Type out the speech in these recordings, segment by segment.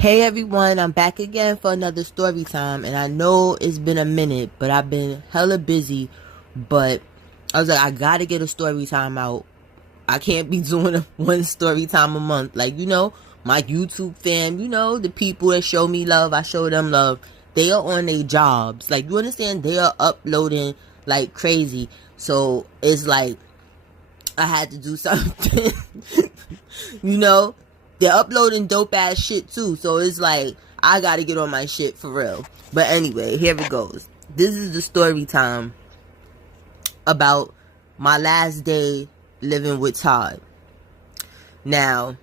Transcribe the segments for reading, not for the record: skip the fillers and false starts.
Hey everyone, I'm back again for another story time, and I know it's been a minute, but I've been hella busy. But I was like, I gotta get a story time out. I can't be doing one story time a month. Like, my YouTube fam, the people that show me love, I show them love. They are on their jobs. Like, you understand? They are uploading like crazy. So it's like I had to do something. you know? They're uploading dope ass shit too, so it's like I gotta get on my shit for real. But anyway, here it goes. This is the story time about my last day living with Todd. Now,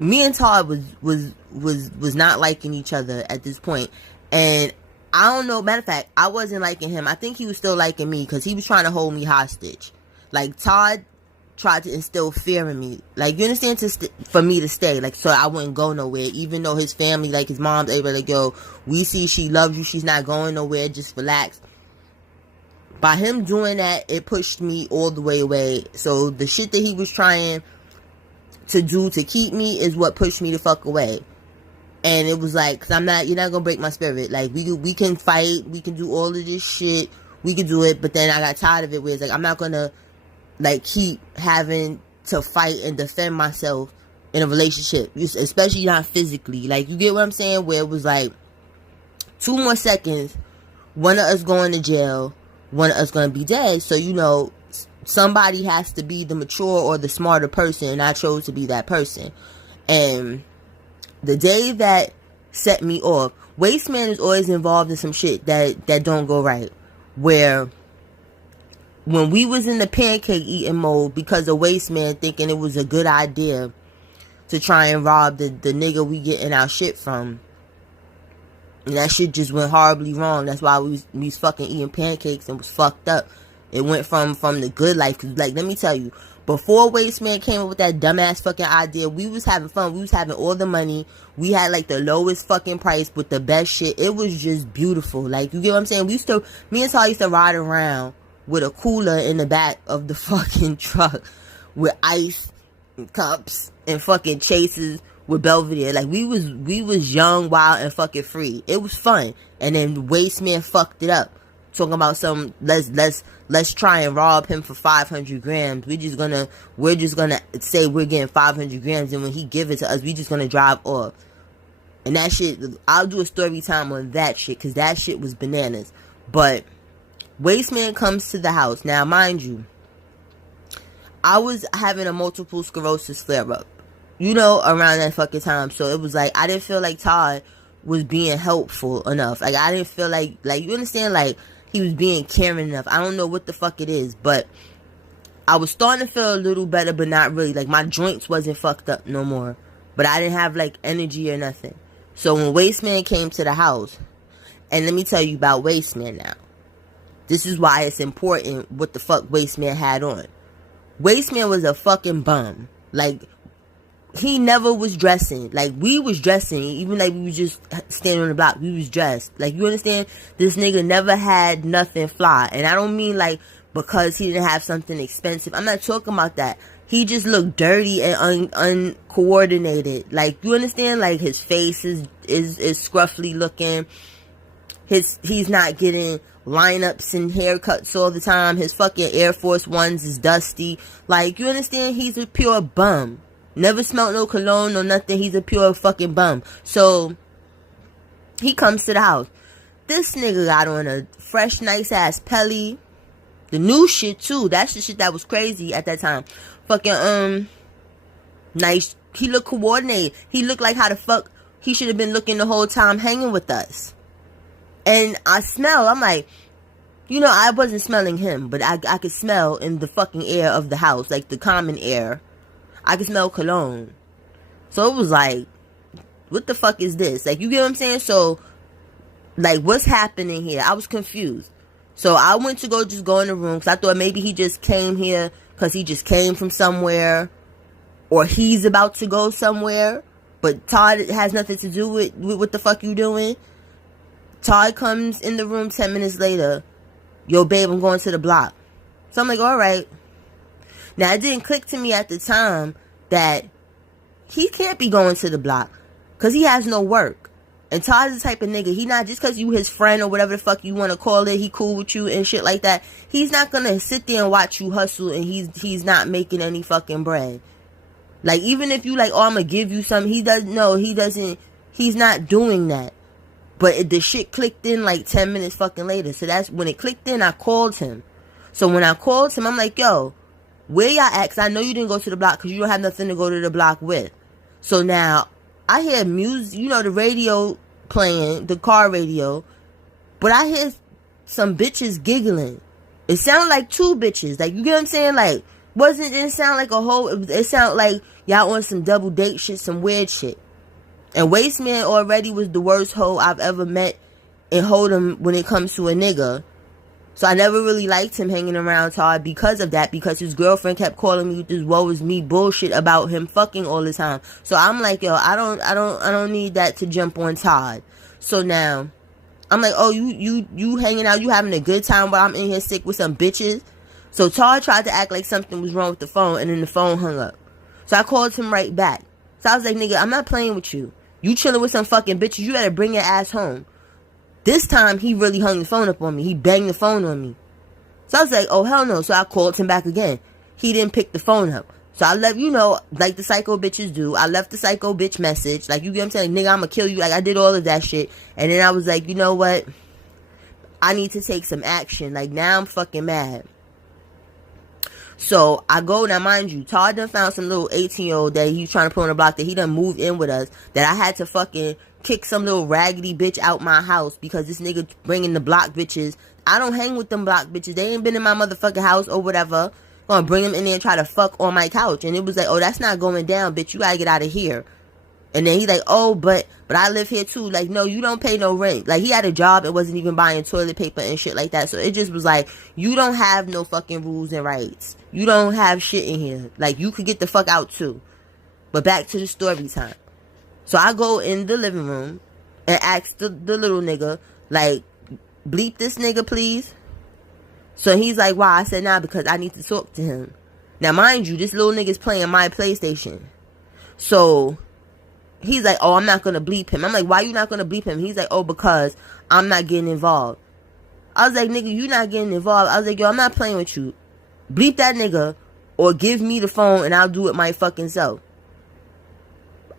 me and Todd was not liking each other at this point, and I don't know. Matter of fact, I wasn't liking him. I think he was still liking me because he was trying to hold me hostage. Like, Todd tried to instill fear in me, like, you understand, for me to stay, like, so I wouldn't go nowhere, even though his family, like his mom's able to go, we see she loves you, she's not going nowhere, just relax. By him doing that, it pushed me all the way away. So the shit that he was trying to do to keep me is what pushed me the fuck away. And it was like, cause you're not gonna break my spirit. Like, we can fight, we can do all of this shit, we can do it, but then I got tired of it, where it's like, I'm not gonna like keep having to fight and defend myself in a relationship, especially not physically. Like, you get what I'm saying? Where it was like 2 more seconds, one of us going to jail, one of us gonna be dead. So somebody has to be the mature or the smarter person, and I chose to be that person. And the day that set me off, Waste Man is always involved in some shit that don't go right. Where when we was in the pancake eating mode, because of Waste Man thinking it was a good idea to try and rob the nigga we getting our shit from, and that shit just went horribly wrong. That's why we was fucking eating pancakes and was fucked up. It went from the good life, cause like, let me tell you, before Waste Man came up with that dumbass fucking idea, we was having fun. We was having all the money. We had like the lowest fucking price with the best shit. It was just beautiful. Like, you get what I'm saying? Me and Todd used to ride around with a cooler in the back of the fucking truck with ice and cups and fucking chases with Belvedere. Like, we was young, wild, and fucking free. It was fun. And then Waste Man fucked it up, talking about some let's try and rob him for 500 grams. We're just gonna say we're getting 500 grams, and when he give it to us, we just gonna drive off. And that shit, I'll do a story time on that shit, because that shit was bananas. But Waste Man comes to the house. Now, mind you, I was having a multiple sclerosis flare up, around that fucking time. So it was like, I didn't feel like Todd was being helpful enough. Like, I didn't feel like, you understand, like, he was being caring enough. I don't know what the fuck it is, but I was starting to feel a little better, but not really. Like, my joints wasn't fucked up no more, but I didn't have, like, energy or nothing. So when Waste Man came to the house, and let me tell you about Waste Man now. This is why it's important what the fuck Waste Man had on. Waste Man was a fucking bum. Like, he never was dressing. Like, we was dressing. Even like we was just standing on the block, we was dressed. Like, you understand? This nigga never had nothing fly. And I don't mean like because he didn't have something expensive. I'm not talking about that. He just looked dirty and uncoordinated. Like, you understand? Like, his face is scruffy looking. He's not getting lineups and haircuts all the time. His fucking Air Force Ones is dusty. Like, you understand? He's a pure bum. Never smelled no cologne, no nothing. He's a pure fucking bum. So, he comes to the house. This nigga got on a fresh, nice ass Pelly. The new shit too. That's the shit that was crazy at that time. Fucking, nice. He looked coordinated. He looked like how the fuck he should have been looking the whole time hanging with us. And I'm like, I wasn't smelling him, but I could smell in the fucking air of the house, like the common air. I could smell cologne. So it was like, what the fuck is this? Like, you get what I'm saying? So, like, what's happening here? I was confused. So I went to go in the room, because I thought maybe he just came here because he just came from somewhere, or he's about to go somewhere. But Todd has nothing to do with what the fuck you doing. Todd comes in the room 10 minutes later. Yo, babe, I'm going to the block. So I'm like, all right. Now, it didn't click to me at the time that he can't be going to the block because he has no work. And Todd is the type of nigga, he not, just because you his friend or whatever the fuck you want to call it, he cool with you and shit like that, he's not gonna sit there and watch you hustle and he's not making any fucking bread. Like, even if you like, oh, I'm gonna give you something, he's not doing that. But the shit clicked in like 10 minutes fucking later. So that's when it clicked in, I called him. So when I called him, I'm like, yo, where y'all at? Cause I know you didn't go to the block because you don't have nothing to go to the block with. So now I hear music, the radio playing, the car radio, but I hear some bitches giggling. It sounded like two bitches. Like, you get what I'm saying? Like, it didn't sound like a whole, it sounded like y'all on some double date shit, some weird shit. And Wasteman already was the worst hoe I've ever met and hold him when it comes to a nigga. So I never really liked him hanging around Todd because of that, because his girlfriend kept calling me with this woe is me bullshit about him fucking all the time. So I'm like, yo, I don't need that to jump on Todd. So now I'm like, oh, you hanging out, you having a good time while I'm in here sick with some bitches. So Todd tried to act like something was wrong with the phone, and then the phone hung up. So I called him right back. So I was like, nigga, I'm not playing with you. You chilling with some fucking bitches, you better bring your ass home. This time, he really hung the phone up on me. He banged the phone on me. So I was like, oh, hell no. So I called him back again. He didn't pick the phone up. So I left, like the psycho bitches do. I left the psycho bitch message. Like, you get what I'm saying? Like, nigga, I'm gonna kill you. Like, I did all of that shit. And then I was like, you know what? I need to take some action. Like, now I'm fucking mad. So I go, now mind you, Todd done found some little 18-year-old that he's trying to put on the block that he done moved in with us, that I had to fucking kick some little raggedy bitch out my house because this nigga bringing the block bitches. I don't hang with them block bitches. They ain't been in my motherfucking house or whatever. Gonna bring them in there and try to fuck on my couch. And it was like, oh, that's not going down, bitch. You gotta get out of here. And then he like, oh, but I live here too. Like, no, you don't pay no rent. Like, he had a job and wasn't even buying toilet paper and shit like that. So it just was like, you don't have no fucking rules and rights. You don't have shit in here. Like, you could get the fuck out too. But back to the story time. So I go in the living room and ask the little nigga, like, bleep this nigga, please. So he's like, why? I said, nah, because I need to talk to him. Now, mind you, this little nigga's playing my PlayStation. So he's like, oh, I'm not going to bleep him. I'm like, why you not going to bleep him? He's like, oh, because I'm not getting involved. I was like, nigga, you not getting involved. I was like, yo, I'm not playing with you. Bleep that nigga or give me the phone and I'll do it my fucking self.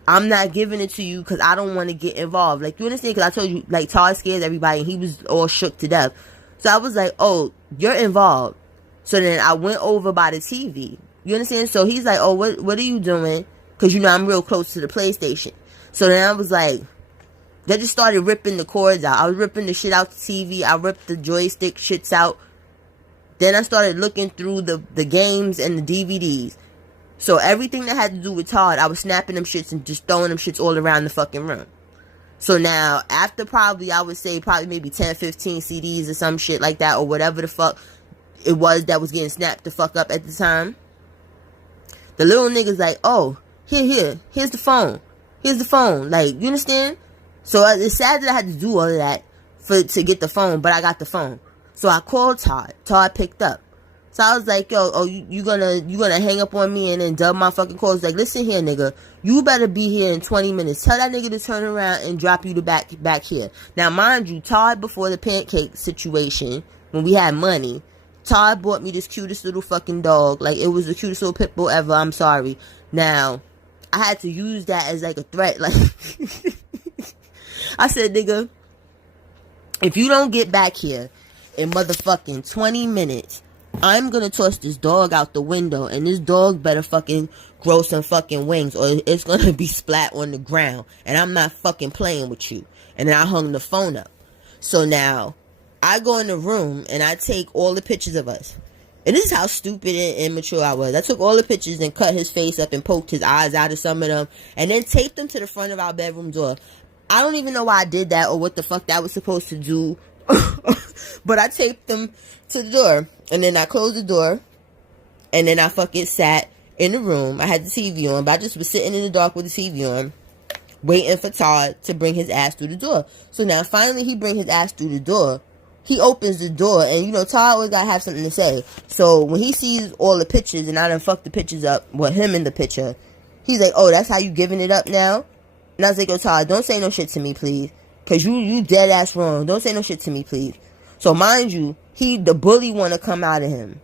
I'm not giving it to you because I don't want to get involved. Like, you understand? Because I told you, like, Todd scared everybody and he was all shook to death. So I was like, oh, you're involved. So then I went over by the TV. You understand? So he's like, oh, what are you doing? Because, I'm real close to the PlayStation. So then I was like, they just started ripping the cords out. I was ripping the shit out the TV. I ripped the joystick shits out. Then I started looking through the games and the DVDs. So everything that had to do with Todd, I was snapping them shits and just throwing them shits all around the fucking room. So now, after I would say maybe 10, 15 CDs or some shit like that, or whatever the fuck it was that was getting snapped the fuck up at the time, the little nigga's like, oh, here's the phone. Here's the phone. Like, you understand? So it's sad that I had to do all of that to get the phone, but I got the phone. So I called Todd. Todd picked up. So I was like, yo, you gonna hang up on me and then dub my fucking calls? Like, listen here, nigga. You better be here in 20 minutes. Tell that nigga to turn around and drop you back here. Now, mind you, Todd, before the pancake situation, when we had money, Todd bought me this cutest little fucking dog. Like, it was the cutest little pit bull ever. I'm sorry. Now, I had to use that as like a threat. Like, I said, nigga, if you don't get back here in motherfucking 20 minutes, I'm gonna toss this dog out the window, and this dog better fucking grow some fucking wings, or it's gonna be splat on the ground, and I'm not fucking playing with you. And then I hung the phone up. So now, I go in the room, and I take all the pictures of us. And this is how stupid and immature I was. I took all the pictures and cut his face up and poked his eyes out of some of them, and then taped them to the front of our bedroom door. I don't even know why I did that, or what the fuck that was supposed to do. But I taped them to the door. And then I closed the door. And then I fucking sat in the room. I had the TV on. But I just was sitting in the dark with the TV on, waiting for Todd to bring his ass through the door. So now finally he bring his ass through the door. He opens the door. And Todd always gotta have something to say. So when he sees all the pictures, and I done fucked the pictures up with him in the picture, He's like, oh, that's how you giving it up now? And I was like, yo, Todd, don't say no shit to me, please. Because you dead ass wrong. Don't say no shit to me, please. So mind you, the bully want to come out of him.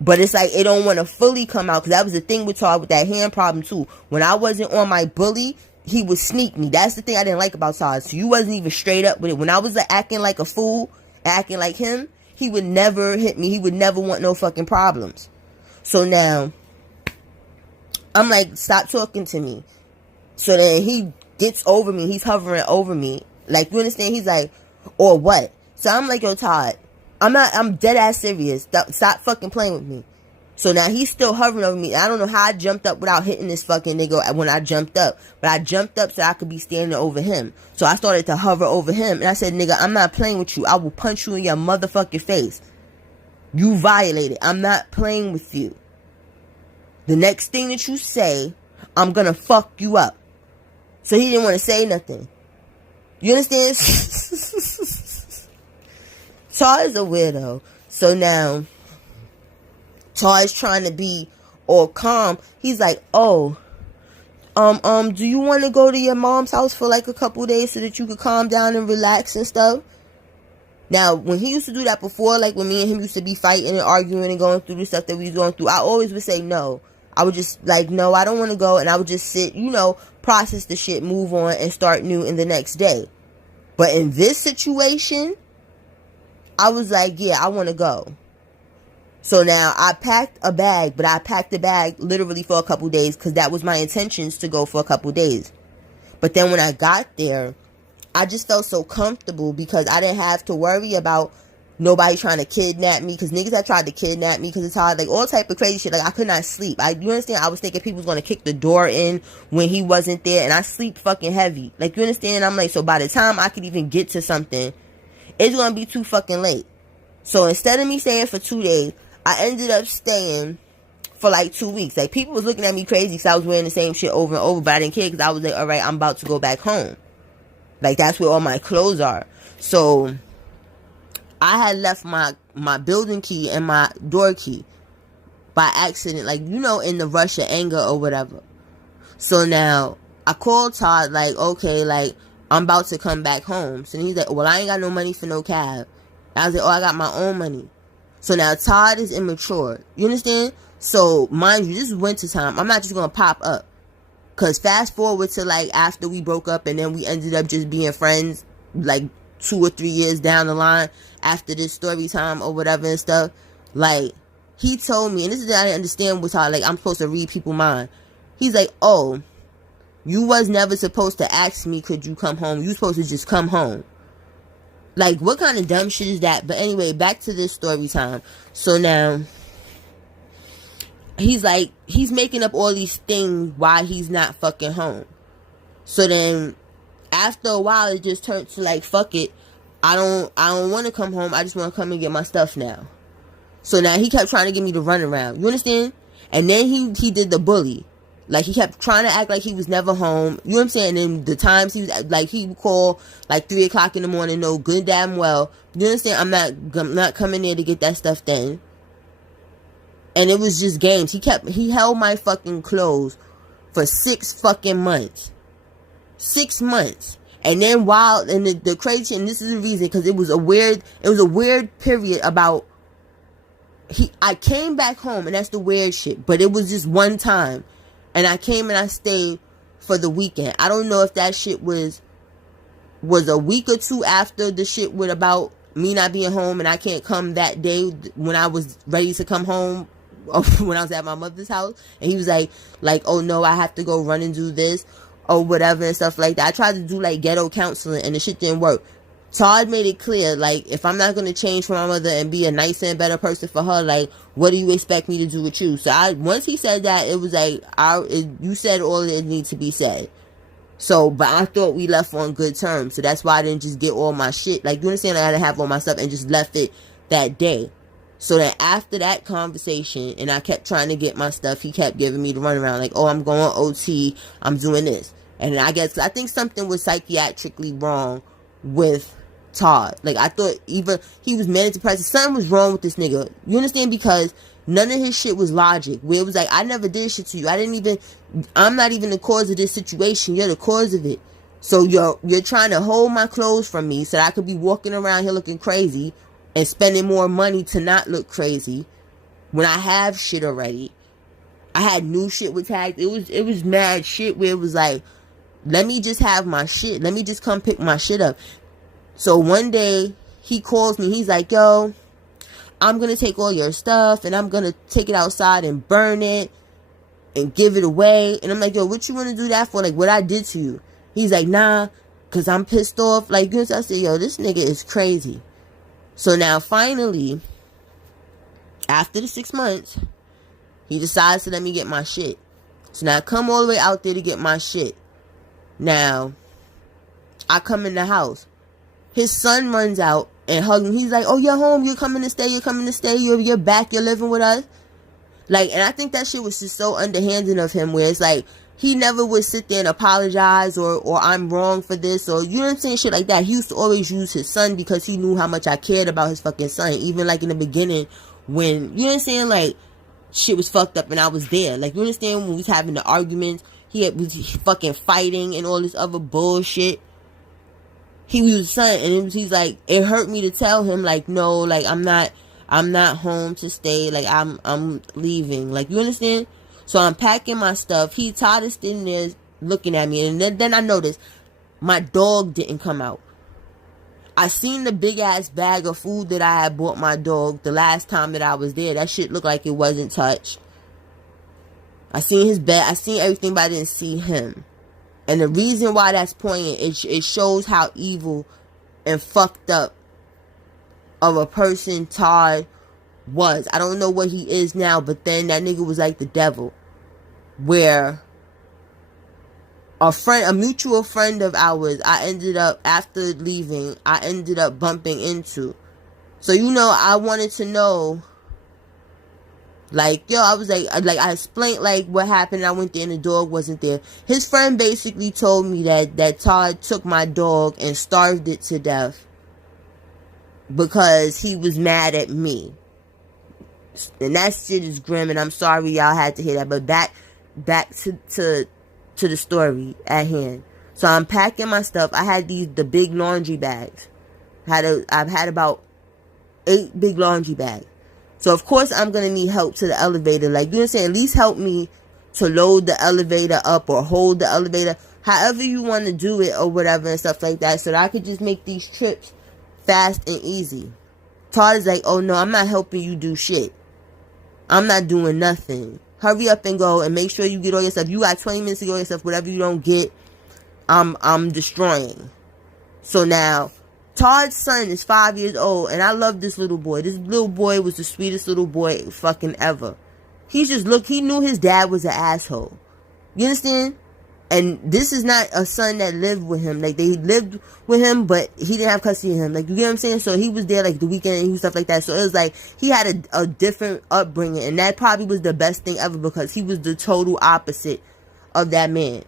But it's like, it don't want to fully come out. Because that was the thing with Todd with that hand problem, too. When I wasn't on my bully, he would sneak me. That's the thing I didn't like about Todd. So you wasn't even straight up with it. When I was acting like a fool, acting like him, he would never hit me. He would never want no fucking problems. So now, I'm like, stop talking to me. So then he gets over me. He's hovering over me. Like, you understand? He's like, or what? So I'm like, yo, Todd, I'm dead ass serious. Stop fucking playing with me. So now he's still hovering over me. I don't know how I jumped up without hitting this fucking nigga when I jumped up. But I jumped up so I could be standing over him. So I started to hover over him. And I said, nigga, I'm not playing with you. I will punch you in your motherfucking face. You violated. I'm not playing with you. The next thing that you say, I'm gonna fuck you up. So he didn't want to say nothing. You understand? Todd is a weirdo. So now, Todd is trying to be all calm. He's like, oh, do you want to go to your mom's house for like a couple days so that you could calm down and relax and stuff? Now, when he used to do that before, like when me and him used to be fighting and arguing and going through the stuff that we was going through, I always would say no. I would just like, no, I don't want to go. And I would just sit, process the shit, move on, and start new in the next day. But in this situation, I was like, yeah, I want to go. So now I packed a bag, but I packed the bag literally for a couple days because that was my intentions to go for a couple days. But then when I got there, I just felt so comfortable because I didn't have to worry about nobody trying to kidnap me, because niggas had tried to kidnap me because it's hard, like all type of crazy shit. Like I could not sleep. You understand? I was thinking people was gonna kick the door in when he wasn't there, and I sleep fucking heavy. Like, you understand? I'm like, so by the time I could even get to something, it's gonna be too fucking late. So instead of me staying for 2 days, I ended up staying for like 2 weeks. Like, people was looking at me crazy because I was wearing the same shit over and over, but I didn't care because I was like, all right, I'm about to go back home. Like, that's where all my clothes are. So I had left my building key and my door key by accident, like, in the rush of anger or whatever. So now I called Todd, like, okay, like, I'm about to come back home. So he's like, well, I ain't got no money for no cab. I was like, oh, I got my own money. So now Todd is immature. You understand? So mind you, this is winter time. I'm not just gonna pop up. Cause fast forward to like after we broke up and then we ended up just being friends like 2 or 3 years down the line after this story time or whatever and stuff. Like, he told me, and this is that I didn't understand with how, like, I'm supposed to read people's mind. He's like, oh, you was never supposed to ask me, could you come home? You supposed to just come home. Like, what kind of dumb shit is that? But anyway, back to this story time. So now, he's like, he's making up all these things why he's not fucking home. So then, after a while, it just turned to like, fuck it. I don't want to come home. I just want to come and get my stuff now. So now he kept trying to get me to run around. You understand? And then he did the bully. Like, he kept trying to act like he was never home. You know what I'm saying? And the times he was, like, he would call, like, 3 o'clock in the morning, no, good damn well. You understand? I'm not coming there to get that stuff then. And it was just games. He held my fucking clothes for 6 fucking months. 6 months. And then and the crazy, and this is the reason, because it was a weird period about, I came back home, and that's the weird shit, but it was just one time. And I came and I stayed for the weekend. I don't know if that shit was a week or two after the shit with about me not being home and I can't come that day when I was ready to come home, when I was at my mother's house. And he was like, oh no, I have to go run and do this or whatever and stuff like that. I tried to do like ghetto counseling and the shit didn't work. Todd made it clear, like, if I'm not going to change for my mother and be a nicer and better person for her, like, what do you expect me to do with you? So once he said that, it was like, you said all that needs to be said. So, but I thought we left on good terms. So that's why I didn't just get all my shit. Like, you understand? I had to have all my stuff and just left it that day. So then after that conversation, and I kept trying to get my stuff, he kept giving me the runaround, like, oh, I'm going OT, I'm doing this. And I think something was psychiatrically wrong with Todd. Like, I thought either he was manic depressive, something was wrong with this nigga. You understand? Because None of his shit was logic. Where it was like, I never did shit to you. I'm not even the cause of this situation. You're the cause of it. So you're trying to hold my clothes from me so that I could be walking around here looking crazy and spending more money to not look crazy when I have shit already. I had new shit with tags. It was mad shit where it was like, let me just have my shit. Let me just come pick my shit up. So one day he calls me. He's like, yo, I'm going to take all your stuff and I'm going to take it outside and burn it and give it away. And I'm like, yo, what you want to do that for? Like, what I did to you? He's like, nah, because I'm pissed off. Like, I said, yo, this nigga is crazy. So now finally, after the 6 months, he decides to let me get my shit. So now I come all the way out there to get my shit. Now, I come in the house. His son runs out and hugs me. He's like, oh, you're home. You're coming to stay. You're back. You're living with us. Like, and I think that shit was just so underhanded of him, where it's like, he never would sit there and apologize or I'm wrong for this, or, you know what I'm saying, shit like that. He used to always use his son because he knew how much I cared about his fucking son. Even like in the beginning when, you know what I'm saying, like, shit was fucked up and I was there. Like, you understand, when we was having the arguments, was fucking fighting and all this other bullshit. He was his son, and he's like, it hurt me to tell him, like, no, like, I'm not home to stay. Like, I'm leaving. Like, you understand? So I'm packing my stuff. Todd is sitting there looking at me, and then I noticed my dog didn't come out. I seen the big ass bag of food that I had bought my dog the last time that I was there. That shit looked like it wasn't touched. I seen his bed. I seen everything, but I didn't see him. And the reason why that's poignant, it shows how evil and fucked up of a person Todd was. I don't know what he is now, but then that nigga was like the devil. Where a mutual friend of ours, after leaving, I ended up bumping into. So, you know, I wanted to know, like, yo, I was like, I explained, like, what happened. I went there and the dog wasn't there. His friend basically told me that Todd took my dog and starved it to death because he was mad at me. And that shit is grim, and I'm sorry y'all had to hear that. But back to the story at hand. So I'm packing my stuff. I had the big laundry bags. I've had about 8 big laundry bags. So of course I'm gonna need help to the elevator. Like, you know what I'm saying? At least help me to load the elevator up or hold the elevator. However you want to do it or whatever and stuff like that, so that I could just make these trips fast and easy. Todd is like, oh no, I'm not helping you do shit. I'm not doing nothing. Hurry up and go and make sure you get all your stuff. You got 20 minutes to get all your stuff. Whatever you don't get, I'm destroying. So now, Todd's son is 5 years old, and I love this little boy. This little boy was the sweetest little boy fucking ever. He knew his dad was an asshole. You understand? And this is not a son that lived with him. Like, they lived with him, but he didn't have custody of him. Like, you get what I'm saying? So he was there, like, the weekend and stuff like that. So it was like, he had a different upbringing. And that probably was the best thing ever, because he was the total opposite of that man.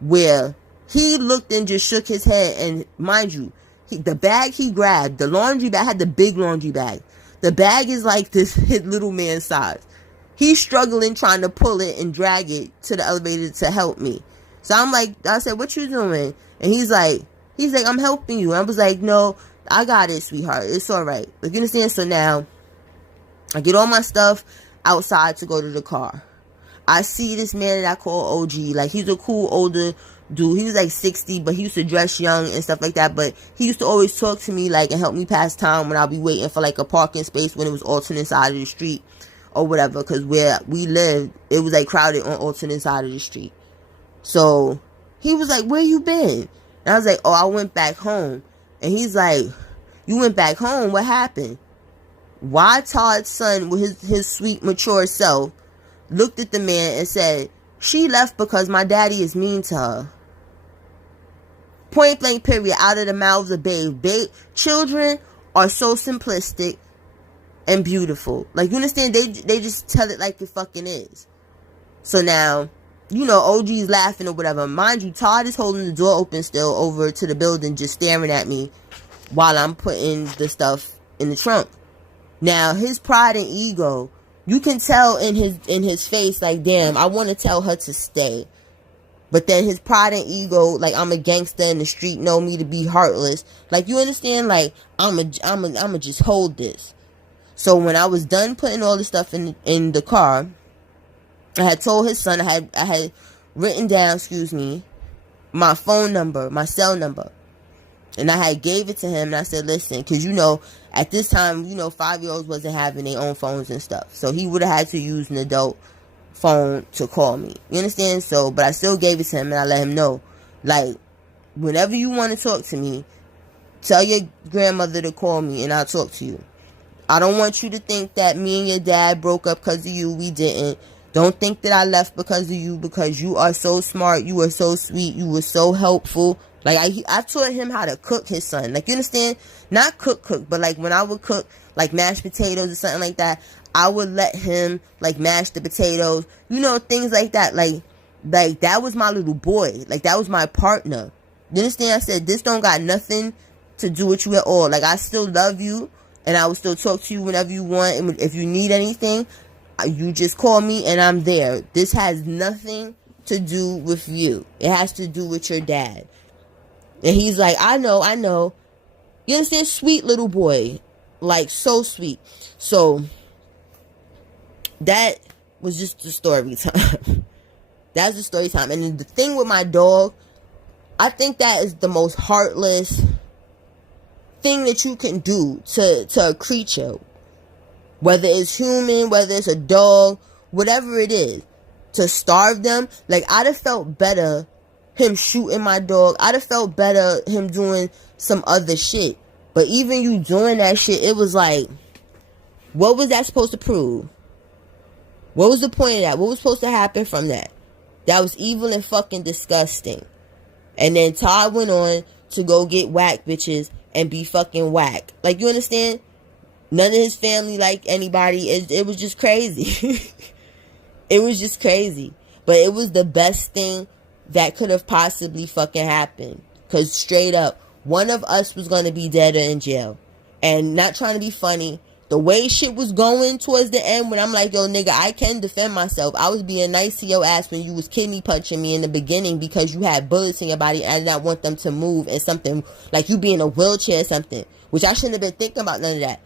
Where he looked and just shook his head. And mind you, the bag he grabbed, the laundry bag, I had the big laundry bag. The bag is like this little man's size. He's struggling trying to pull it and drag it to the elevator to help me. So I said, what you doing? And he's like, I'm helping you. And I was like, no, I got it, sweetheart. It's all right. Like, you understand? So now, I get all my stuff outside to go to the car. I see this man that I call OG. Like, he's a cool older dude. He was like 60, but he used to dress young and stuff like that. But he used to always talk to me, like, and help me pass time when I'll be waiting for, like, a parking space when it was alternate side of the street or whatever. Because where we lived, it was, like, crowded on alternate side of the street. So he was like, where you been? And I was like, oh, I went back home. And he's like, you went back home? What happened? Why Todd's son, with his sweet, mature self, looked at the man and said, she left because my daddy is mean to her. Point blank period, out of the mouths of babes. Children are so simplistic and beautiful. Like, you understand? They just tell it like it fucking is. So now, you know, OG's laughing or whatever. Mind you, Todd is holding the door open still over to the building, just staring at me while I'm putting the stuff in the trunk. Now, his pride and ego You can tell in his face, like, damn, I want to tell her to stay. But then his pride and ego, like, I'm a gangster in the street, know me to be heartless. Like, you understand? Like, I'ma just hold this. So when I was done putting all the stuff in the car, I had told his son, I had written down, my phone number, my cell number. And I had gave it to him, and I said, listen, because, at this time, 5-year-olds wasn't having their own phones and stuff. So he would have had to use an adult phone to call me. You understand? So, but I still gave it to him, and I let him know, like, whenever you want to talk to me, tell your grandmother to call me, and I'll talk to you. I don't want you to think that me and your dad broke up because of you. We didn't. Don't think that I left because of you, because you are so smart. You were so sweet. You were so helpful. Like, I taught him how to cook, his son. Like, you understand? Not cook, but, like, when I would cook, like, mashed potatoes or something like that, I would let him, like, mash the potatoes. Things like that. Like, that was my little boy. Like, that was my partner. You understand? I said, this don't got nothing to do with you at all. Like, I still love you, and I will still talk to you whenever you want. And if you need anything, you just call me, and I'm there. This has nothing to do with you. It has to do with your dad. And he's like, I know. You understand? Sweet little boy. Like, so sweet. So, that was just the story time. That's the story time. And then the thing with my dog, I think that is the most heartless thing that you can do to a creature. Whether it's human, whether it's a dog, whatever it is. To starve them. Like, I'd have felt better him shooting my dog. I'd have felt better him doing some other shit. But even you doing that shit, it was like, what was that supposed to prove? What was the point of that? What was supposed to happen from that? That was evil and fucking disgusting. And then Todd went on to go get whack bitches and be fucking whack. Like, you understand? None of his family liked anybody. It was just crazy. It was just crazy. But it was the best thing that could have possibly fucking happened. Because straight up, one of us was going to be dead or in jail. And not trying to be funny, the way shit was going towards the end, when I'm like, yo, nigga, I can defend myself. I was being nice to your ass when you was kidney punching me in the beginning because you had bullets in your body and I did not want them to move, and something like you be in a wheelchair or something, which I shouldn't have been thinking about none of that.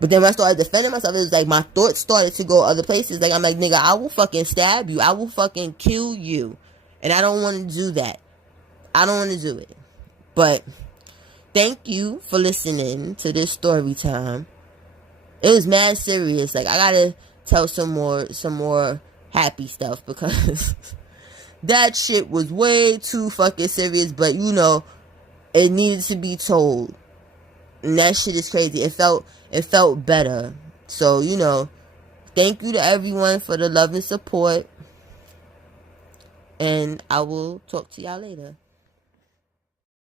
But then when I started defending myself, it was like my thoughts started to go other places. Like, I'm like, nigga, I will fucking stab you. I will fucking kill you. And I don't want to do that. I don't want to do it. But thank you for listening to this story time. It was mad serious. Like, I gotta tell some more happy stuff because that shit was way too fucking serious. But it needed to be told. And that shit is crazy. It felt better. So, thank you to everyone for the love and support. And I will talk to y'all later.